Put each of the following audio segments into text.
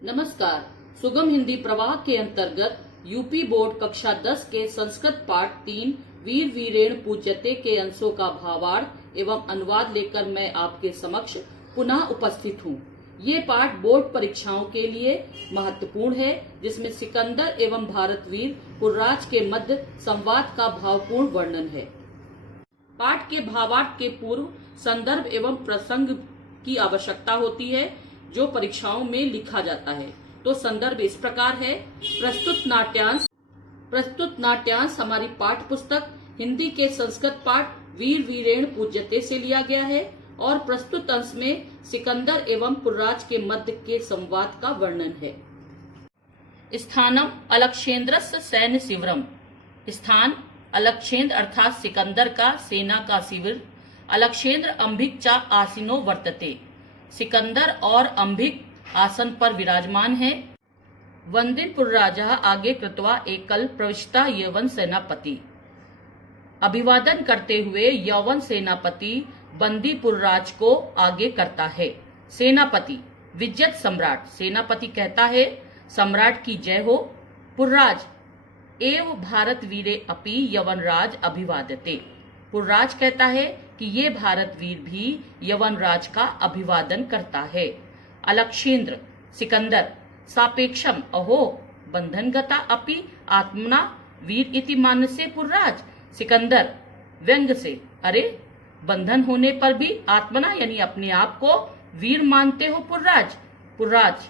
नमस्कार। सुगम हिंदी प्रवाह के अंतर्गत यूपी बोर्ड कक्षा 10 के संस्कृत पाठ 3 वीर वीरेण पूज्यते के अंशों का भावार्थ एवं अनुवाद लेकर मैं आपके समक्ष पुनः उपस्थित हूँ। ये पाठ बोर्ड परीक्षाओं के लिए महत्वपूर्ण है, जिसमें सिकंदर एवं भारतवीर पुर्राज के मध्य संवाद का भावपूर्ण वर्णन है। पाठ के भावार्थ के पूर्व संदर्भ एवं प्रसंग की आवश्यकता होती है, जो परीक्षाओं में लिखा जाता है। तो संदर्भ इस प्रकार है। प्रस्तुत नाट्यांश हमारी पाठ्य पुस्तक हिंदी के संस्कृत पाठ वीर वीरेण पूज्यते से लिया गया है और प्रस्तुत अंश में सिकंदर एवं पुर्राज के मध्य के संवाद का वर्णन है। स्थानम अलक्षेन्द्रस्य सैन्य शिविरम। स्थान अलक्षेन्द्र अर्थात सिकंदर का सेना का शिविर। अलक्षेन्द्र अंभिक चा आसीनो वर्तते। सिकंदर और अंभिक आसन पर विराजमान है। वंदिन पुर्राजा आगे कृत्वा एकल प्रविष्टा यवन सेनापति। अभिवादन करते हुए यवन सेनापति बंदी पुर्राज को आगे करता है। सेनापति विजयत सम्राट। सेनापति कहता है, सम्राट की जय हो। पुर्राज एव भारत वीरे अपि यवनराज अभिवादते। पुर्राज कहता है कि ये भारत वीर भी यवनराज का अभिवादन करता है। अलक्षेन्द्र सिकंदर सापेक्षम अहो बंधनगता अपि आत्मना वीर इति मानसे पुर्राज। सिकंदर व्यंग से, अरे बंधन होने पर भी आत्मना यानी अपने आप को वीर मानते हो पुर्राज। पुर्राज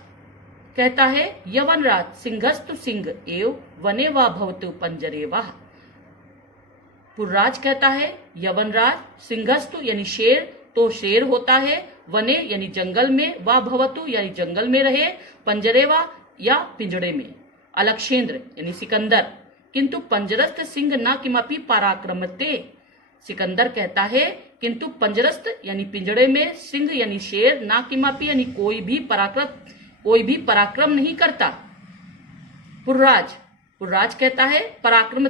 कहता है, यवनराज सिंहस्तु सिंह एव वने वा भवतु पंजरे वाह। पुर्राज कहता है, यवनराज सिंहस्तु यानी शेर तो शेर होता है, वने यानी जंगल में, वा भवतु यानी जंगल में रहे, पंजरे वा या पिंजड़े में। अलक्षेन्द्र यानी सिकंदर किंतु पंजरस्थ सिंह न किमपि पराक्रमते। सिकंदर कहता है, किंतु पंजरस्थ यानी पिंजड़े में, सिंह यानी शेर, ना किमपि यानी कोई भी पराक्रम नहीं करता। पुर्राज कहता है, पराक्रम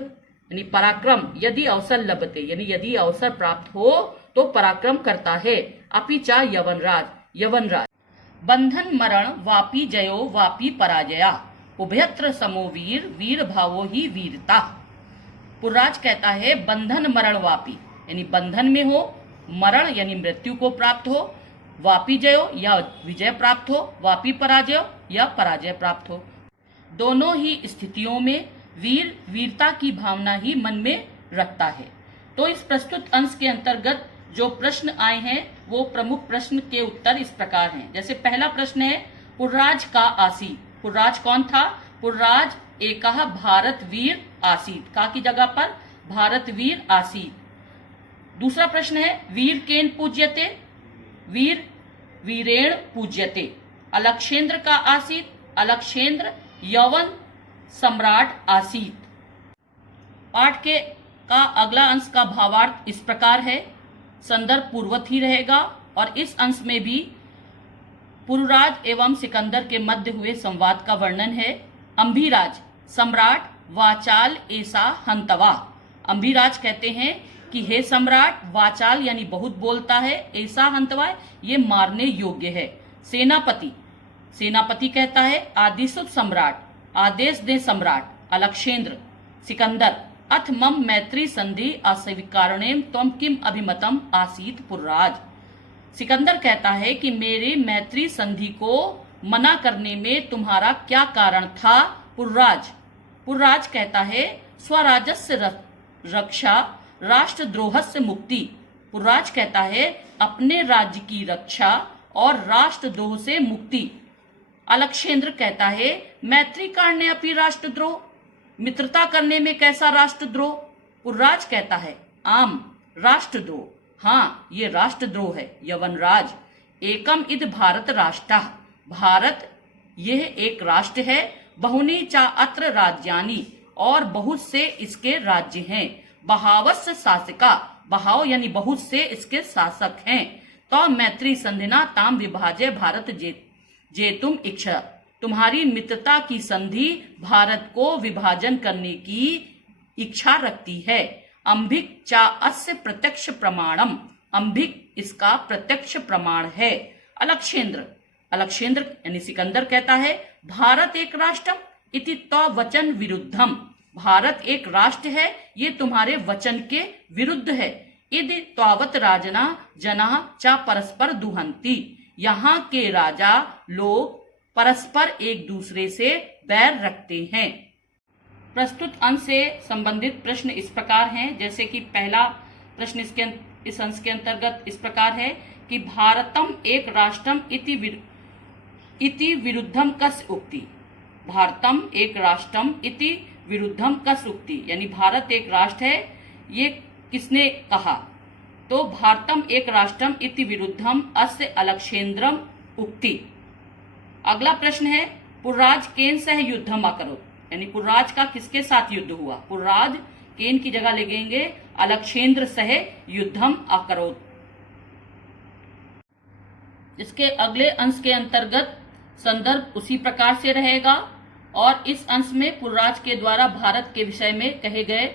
यानी पराक्रम यदि अवसर लभते यानी यदि अवसर प्राप्त हो तो पराक्रम करता है। अपिचा यवनराज बंधन मरण वापी जयो वापी पराजया उभयत्र समो वीर वीर भावो ही वीरता। पुर्राज कहता है, बंधन मरण वापी यानी बंधन में हो, मरण यानी मृत्यु को प्राप्त हो, वापी जयो या विजय प्राप्त हो, वापी पराजय या पराजय प्राप्त हो। दोनों ही स्थितियों में वीर वीरता की भावना ही मन में रखता है। तो इस प्रस्तुत अंश के अंतर्गत जो प्रश्न आए हैं वो प्रमुख प्रश्न के उत्तर इस प्रकार हैं। जैसे पहला प्रश्न है, पुर्राज का आसीत। पुर्राज कौन था? पुर्राज एकः भारत वीर आसीत। का की जगह पर भारत वीर आसीत। दूसरा प्रश्न है, वीर केन पूज्यते? वीर वीरेण पूज्यते। अलक्षेन्द्र का आसीत। अलक्षेन्द्र यवन सम्राट आसीत। पाठ का अगला अंश का भावार्थ इस प्रकार है। संदर्भ पूर्ववत ही रहेगा और इस अंश में भी पुर्राज एवं सिकंदर के मध्य हुए संवाद का वर्णन है। अंभिराज सम्राट वाचाल ऐसा हंतवा। अंभिराज कहते हैं कि हे सम्राट, वाचाल यानी बहुत बोलता है, ऐसा हंतवा ये मारने योग्य है। सेनापति कहता है, आदिशुत सम्राट आदेश दे सम्राट। अलक्षेन्द्र सिकंदर अथ मम मैत्री संधि अस्वीकारणेम त्वम किम अभिमतम आसीत पुर्राज। सिकंदर कहता है कि मेरे मैत्री संधि को मना करने में तुम्हारा क्या कारण था पुर्राज कहता है, स्वराजस्य रक्षा राष्ट्रद्रोहस्य मुक्ति। पुर्राज कहता है, अपने राज्य की रक्षा और राष्ट्रद्रोह से मुक्ति। अलक्षेन्द्र कहता है, मैत्री करने अपनी राष्ट्रद्रोह, मित्रता करने में कैसा राष्ट्रद्रोह? पुर्राज कहता है, आम राष्ट्रद्रोह, हाँ ये राष्ट्रद्रोह है। यवनराज एकम इद भारत राष्ट्र। भारत यह एक राष्ट्र है। बहुनी चा अत्र राज्यानि और बहुत से इसके राज्य हैं। बहावस्य शासका, बहाव यानी बहुत से इसके शासक हैं। तो मैत्री संधिना ताम विभाजय भारत जेतुम इच्छा। तुम्हारी मित्रता की संधि भारत को विभाजन करने की इच्छा रखती है। अंभिक चा अस्य प्रत्यक्ष प्रमाणम। अंभिक इसका प्रत्यक्ष प्रमाण है। अलक्षेन्द्र अलक्षेंद्र यानी सिकंदर कहता है भारत एक राष्ट्रम इति तो वचन विरुद्धम, भारत एक राष्ट्र है ये तुम्हारे वचन के विरुद्ध है। इदि त्वावत राजना जना चा परस्पर दुहंती, यहाँ के राजा लोग परस्पर एक दूसरे से बैर रखते हैं। प्रस्तुत अंश से संबंधित प्रश्न इस प्रकार हैं, जैसे कि पहला प्रश्न इस अंश के अंतर्गत इस प्रकार है कि भारतम एक राष्ट्रम इति विरुद्धम कस उक्ति, भारतम एक राष्ट्रम इति विरुद्धम कस उक्ति, यानी भारत एक राष्ट्र है ये किसने कहा? तो भारतम एक राष्ट्रम इति विरुद्धम अस्य अलक्षेंद्रम उक्ति। अगला प्रश्न है पुर्राज केन सह युद्धम अकरोत्, यानी पुर्राज का किसके साथ युद्ध हुआ? पुर्राज केन की जगह लगेंगे अलक्षेंद्र सह युद्धम अकरोत्। इसके अगले अंश के अंतर्गत संदर्भ उसी प्रकार से रहेगा और इस अंश में पुर्राज के द्वारा भारत के विषय में कहे गए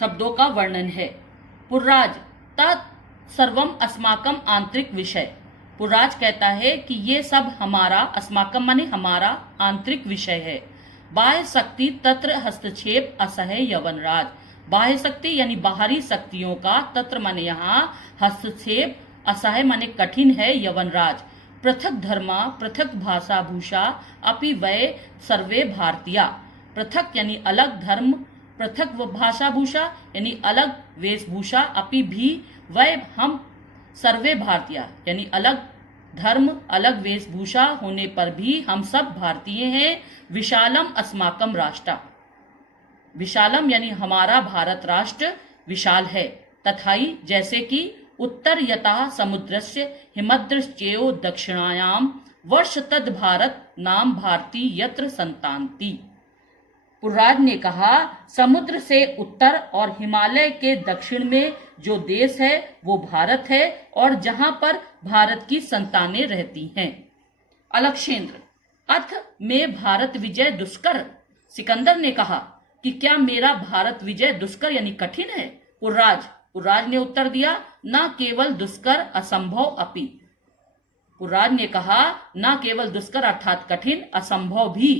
शब्दों का वर्णन है। पुर्राज तत् सर्वम अस्माकम आंतरिक विषय, पुर्राज कहता है कि ये सब हमारा, अस्माकम माने हमारा आंतरिक विषय है। बाह्य शक्ति तत्र हस्तक्षेप असह्य यवनराज, बाह्य शक्ति यानी बाहरी शक्तियों का, तत्र माने यहाँ, हस्तक्षेप असह्य माने कठिन है यवनराज। पृथक धर्मा पृथक भाषा भूषा अपि वै सर्वे भारतीया, पृथक यानी अलग धर्म, पृथक भाषा भूषा यानी अलग वेशभूषा, अपि भी वै हम सर्वे भारतीय यानी अलग धर्म अलग वेशभूषा होने पर भी हम सब भारतीय हैं। विशालम अस्माकम राष्ट्र, विशालम यानी हमारा भारत राष्ट्र विशाल है। तथाई जैसे कि उत्तर यतः समुद्रस्य हिमद्रश्चेयो दक्षिणायाम वर्ष तद भारत नाम भारती यत्र संतांति, पुर्राज ने कहा समुद्र से उत्तर और हिमालय के दक्षिण में जो देश है वो भारत है और जहां पर भारत की संतानें रहती हैं। अलक्षेंद्र अथ में भारत विजय दुष्कर, सिकंदर ने कहा कि क्या मेरा भारत विजय दुष्कर यानी कठिन है? पुर्राज ने उत्तर दिया न केवल दुष्कर असंभव अपि, पुर्राज ने कहा न केवल दुष्कर अर्थात कठिन, असंभव भी।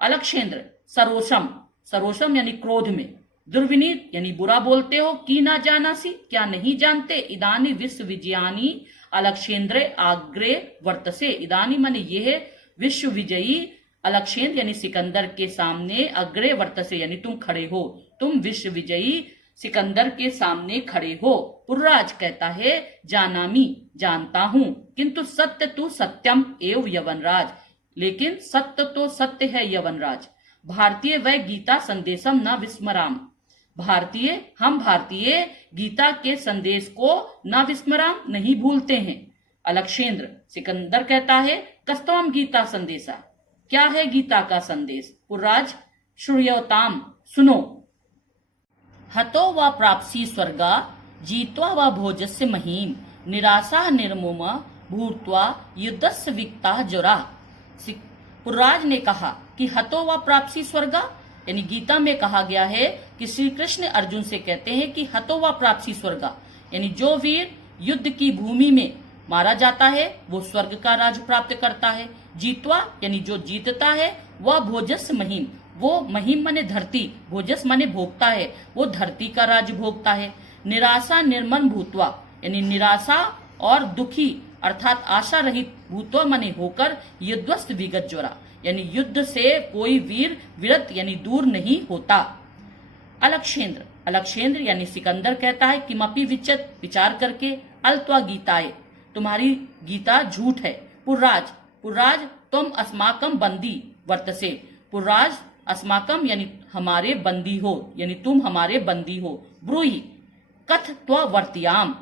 अलक्षेंद्र सरोषम, सरोषम यानी क्रोध में, दुर्विनीत यानी बुरा बोलते हो, की ना जानासी क्या नहीं जानते, इदानी विश्व विजयानी अलक्षेंद्र आग्रे वर्तसे, इदानी माने यह विश्व विजयी अलक्षेंद्र यानी सिकंदर के सामने, अग्रे वर्तसे यानी तुम खड़े हो, तुम विश्व विजयी सिकंदर के सामने खड़े हो। पुर्राज कहता है जानामी जानता हूं, किंतु सत्य तो सत्यम एव यवनराज, लेकिन सत्य तो सत्य है यवनराज। भारतीय वह गीता संदेशम न विस्मराम, भारतीय हम भारतीय गीता के संदेश को न विस्मराम नहीं भूलते हैं। अलक्षेंद्र सिकंदर कहता है कस्तवम गीता संदेशा, क्या है गीता का संदेश? पुर्राज श्रूयताम सुनो, हतो व प्राप्सी स्वर्गा जीत्वा व भोजस्य महीम निराशा निर्मुम भूत्वा युद्धस्य विक्ता जोरा। पुर्राज ने कहा कि हतो व प्राप्सी स्वर्गा, यानी गीता में कहा गया है कि श्री कृष्ण अर्जुन से कहते हैं कि हतो व प्राप्सी स्वर्गा, यानी जो वीर युद्ध की भूमि में मारा जाता है वो स्वर्ग का राज प्राप्त करता है। जीतवा यानी जो जीतता है, वह भोजस महीम, वो महीम माने धरती, भोजस माने भोगता है, वो धरती का राज भोगता है। निराशा निर्मन भूतवा यानी निराशा और दुखी अर्थात आशा रहित, भूतवा माने होकर, युद्धस्थ विगत ज्वरा यानी युद्ध से कोई वीर विरत यानी दूर नहीं होता। अलक्षेंद्र यानी सिकंदर कहता है किमपि विचत विचार करके, अल्त्वा गीताए तुम्हारी गीता झूठ है। पुर्राज तुम अस्माकम बंदी वर्तसे, पुर्राज अस्माकम यानी हमारे बंदी हो, यानी तुम हमारे बंदी हो। ब्रूहि कथ त्वा वर्तियाम,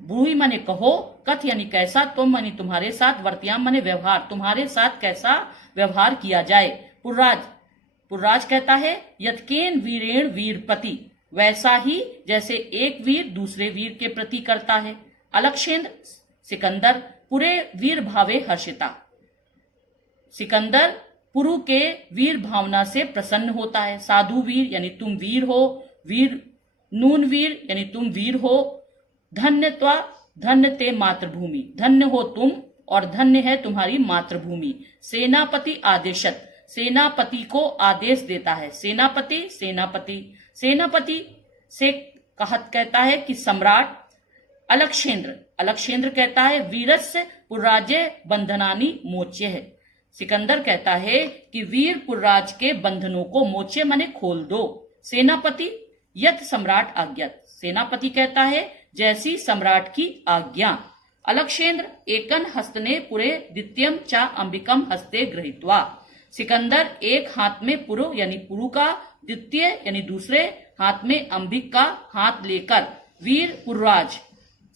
ब्रूहि माने कहो, कथ यानी कैसा, तुम माने तुम्हारे साथ, वर्तियाम माने व्यवहार, तुम्हारे साथ कैसा व्यवहार किया जाए। पुर्राज कहता है यत्केन वीरेण वीरपति, वैसा ही जैसे एक वीर दूसरे वीर के प्रति करता है। अलक्षेंद्र सिकंदर पूरे वीर भावे हर्षिता, सिकंदर पुरु के वीर भावना से प्रसन्न होता है। साधु वीर यानी तुम वीर हो, वीर नून वीर यानी तुम वीर हो। धन्य त्वा धन्य ते मातृभूमि, धन्य हो तुम और धन्य है तुम्हारी मातृभूमि। सेनापति आदेशत, सेनापति को आदेश देता है। सेनापति सेनापति सेनापति से कहता है कि सम्राट। अलक्षेंद्र, अलक्षेंद्र कहता है वीरस्य पुर्राजे बंधनानि मोच्य है। सिकंदर कहता है कि वीर पुर्राज के बंधनों को मोचे मने खोल दो। सेनापति यत सम्राट आज्ञात, सेनापति कहता है जैसी सम्राट की आज्ञा। अलक्षेंद्र एकन हस्तने पुरे द्वितीयम चा अंबिकम हस्ते गृहीत्वा, सिकंदर एक हाथ में पुरु यानी पुरु का, द्वितीय यानी दूसरे हाथ में अंबिक का हाथ लेकर वीर पुर्राज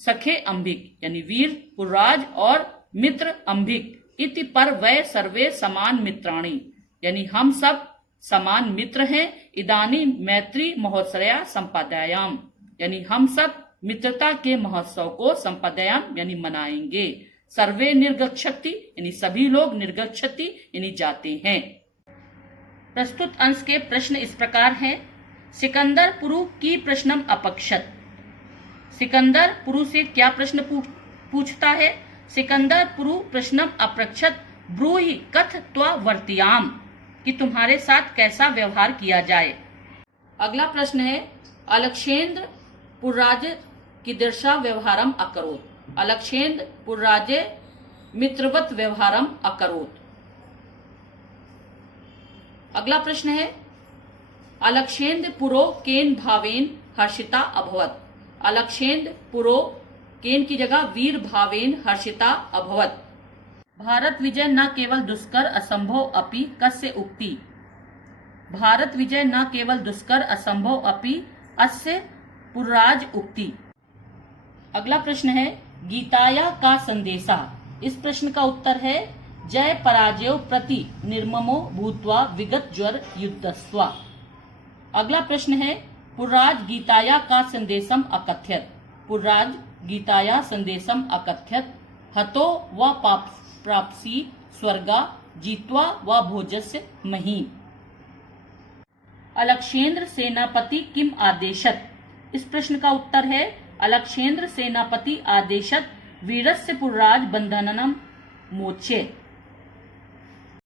सखे अंबिक यानी वीर पुर्राज और मित्र अंबिक इति पर वै सर्वे समान मित्राणी यानी हम सब समान मित्र हैं। इदानी मैत्री महोत्सवया संपादयाम यानी हम सब मित्रता के महोत्सव को संपादयाम यानी मनाएंगे। सर्वे निर्गच्छति यानी सभी लोग, निर्गच्छति यानी जाते हैं। प्रस्तुत अंश के प्रश्न इस प्रकार हैं। सिकंदर पुरु की प्रश्नम अपक्षत, सिकंदर पुरु से क्या प्रश्न पूछता है। सिकंदर पुरु प्रश्नम अपृच्छत ब्रूहि कथ त्वा वर्तियाम, कि तुम्हारे साथ कैसा व्यवहार किया जाए। अगला प्रश्न है अलक्षेंद्र पुर्राज कीदृशा व्यवहारम अकरोत्, अलक्षेंद्र पुर्राजे मित्रवत व्यवहारम अकरोत्। अगला प्रश्न है अलक्षेंद्र पुरो केन भावेन हर्षिता अभवत, अलक्षेंद्र पुरो केन की जगह वीर भावेन हर्षिता अभवत। भारत विजय न केवल दुष्कर असंभव अपि कस्य उक्ति, भारत विजय न केवल दुष्कर असंभव अपि अस्य पुर्राज उक्ति। अगला प्रश्न है गीताया का संदेशा, इस प्रश्न का उत्तर है जय पराजय प्रति निर्ममो भूत्वा विगत ज्वर युद्धस्वा। अगला प्रश्न है पुर्राज गीताया का संदेशम अकथ्यत, पुर्राज गीताया संदेशम अकथ्यत हतो व प्राप्सी स्वर्गा जीत्वा व भोजस्य मही। अलक्षेंद्र सेनापति किम आदेशत, इस प्रश्न का उत्तर है अलक्षेंद्र सेनापति आदेशत वीरस्य पुर्राज बंधनम मोचे।